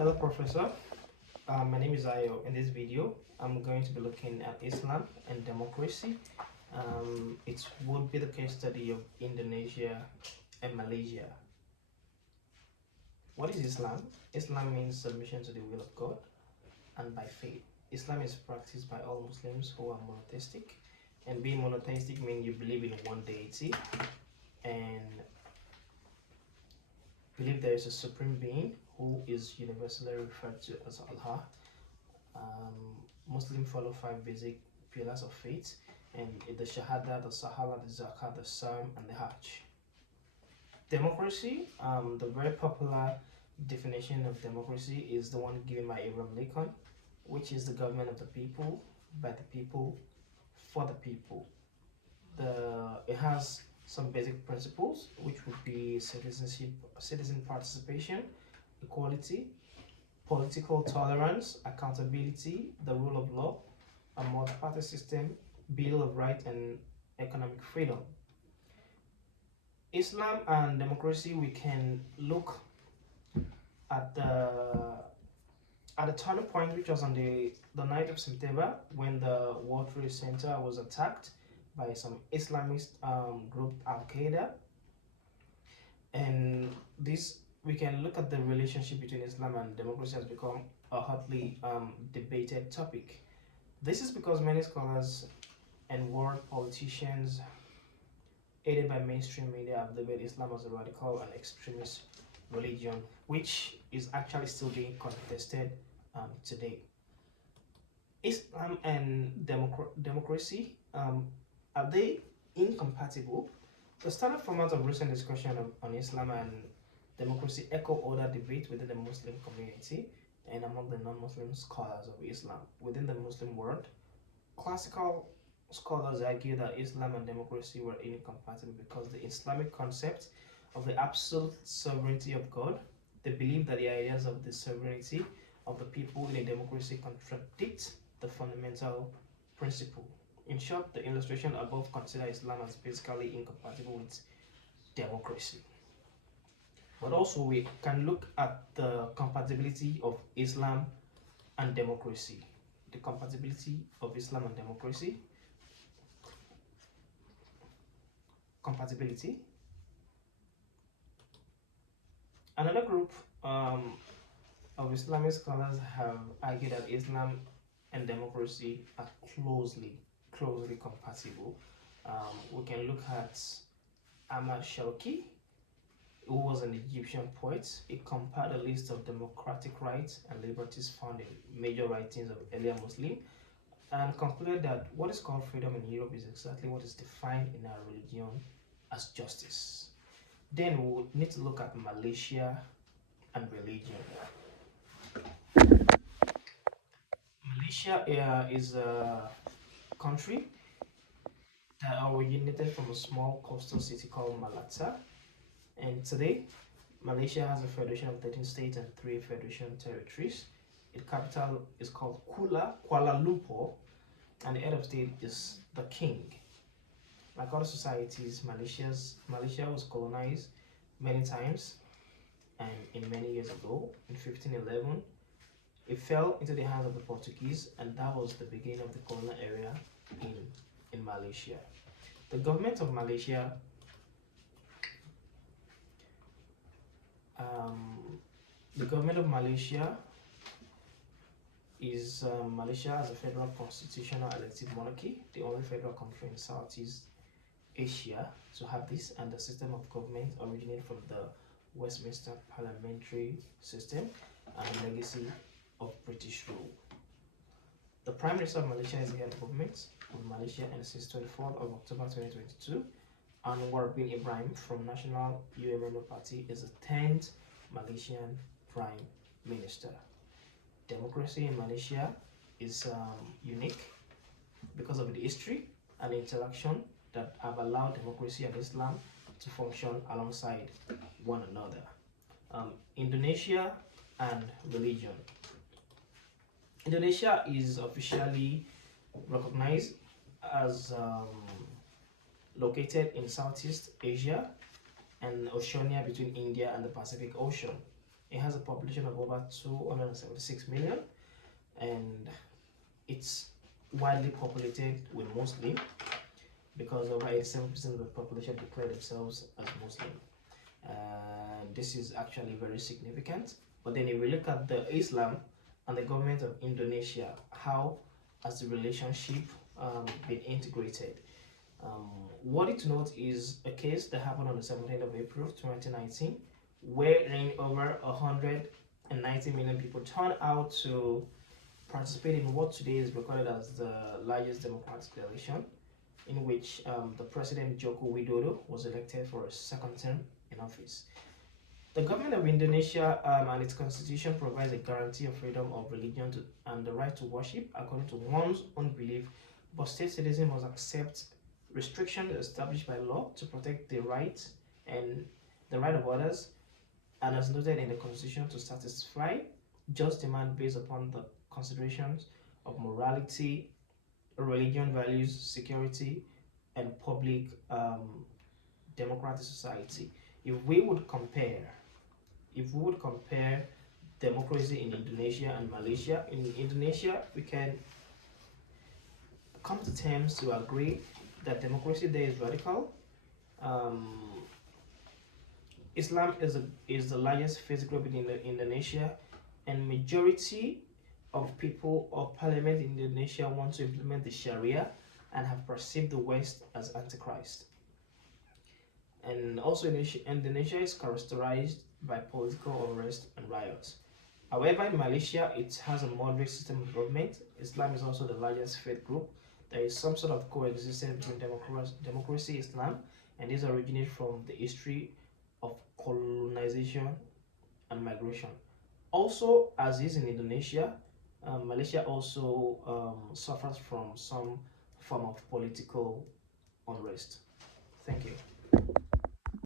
Hello, Professor. My name is Ayo. In this video, I'm going to be looking at Islam and democracy. It would be the case study of Indonesia and Malaysia. What is Islam? Islam means submission to the will of God and by faith. Islam is practiced by all Muslims who are monotheistic. And being monotheistic means you believe in one deity and believe there is a supreme being who is universally referred to as Allah. Muslims follow five basic pillars of faith, and the Shahada, the Sahala, the Zakat, the Psalm, and the Hajj. Democracy, the very popular definition of democracy is the one given by Abraham Lincoln, which is the government of the people, by the people, for the people. It has some basic principles, which would be citizenship, citizen participation, equality, political tolerance, accountability, the rule of law, a multi-party system, bill of rights, and economic freedom. Islam and democracy, we can look at the turning point, which was on the 9th of September, when the World Trade Center was attacked by some Islamist group, Al Qaeda. And this, we can look at the relationship between Islam and democracy has become a hotly debated topic. This is because many scholars and world politicians, aided by mainstream media, have labeled Islam as a radical and extremist religion, which is actually still being contested today. Islam and democracy, are they incompatible? The standard format of recent discussion on Islam and democracy echo other debates within the Muslim community and among the non-Muslim scholars of Islam. Within the Muslim world, classical scholars argue that Islam and democracy were incompatible because the Islamic concept of the absolute sovereignty of God, they believe that the ideas of the sovereignty of the people in a democracy contradict the fundamental principle. In short, the illustration above considers Islam as basically incompatible with democracy. But also we can look at the compatibility of Islam and democracy. The compatibility of Islam and democracy. Compatibility. Another group of Islamic scholars have argued that Islam and democracy are closely compatible. We can look at Ahmad Shawki, who was an Egyptian poet. He compared a list of democratic rights and liberties found in major writings of earlier Muslim and concluded that what is called freedom in Europe is exactly what is defined in our religion as justice. Then we would need to look at Malaysia and religion. Malaysia is a country that originated from a small coastal city called Malacca, and today Malaysia has a federation of 13 states and 3 federation territories. Its capital is called Kuala Lumpur, and the head of state is the king. Like other societies, Malaysia was colonized many times, and in many years ago, in 1511, it fell into the hands of the Portuguese, and that was the beginning of the colonial era in Malaysia. The government of Malaysia is Malaysia as a federal constitutional elective monarchy, the only federal country in Southeast Asia to have this, and the system of government originated from the Westminster parliamentary system and the legacy of British rule. The Prime Minister of Malaysia is the head of government of Malaysia, and since 24th of October 2022, Anwar bin Ibrahim from National UMNO Party is the 10th Malaysian Prime Minister. Democracy in Malaysia is unique because of the history and the interaction that have allowed democracy and Islam to function alongside one another. Indonesia and religion. Indonesia is officially recognized as located in Southeast Asia and Oceania between India and the Pacific Ocean. It has a population of over 276 million, and it's widely populated with Muslim because over 87% of the population declare themselves as Muslim. This is actually very significant. But then if we look at the Islam and the government of Indonesia, how has the relationship been integrated? Worthy to note is a case that happened on the 17th of April 2019, wherein over 190 million people turned out to participate in what today is recorded as the largest democratic election, in which the president Joko Widodo was elected for a second term in office. The government of Indonesia and its constitution provides a guarantee of freedom of religion and the right to worship according to one's own belief, but state citizens must accept restrictions established by law to protect the rights and the right of others, and as noted in the constitution, to satisfy just demand based upon the considerations of morality, religion, values, security, and public democratic society. If we would compare democracy in Indonesia and Malaysia, in Indonesia we can come to terms to agree that democracy there is radical. Islam is the largest faith group in Indonesia, and majority of people of parliament in Indonesia want to implement the Sharia and have perceived the West as Antichrist. And also Indonesia is characterized by political unrest and riots. However, in Malaysia, it has a moderate system of government. Islam is also the largest faith group. There is some sort of coexistence between democracy, Islam, and this originates from the history of colonization and migration. Also, as is in Indonesia, Malaysia also suffers from some form of political unrest. Thank you.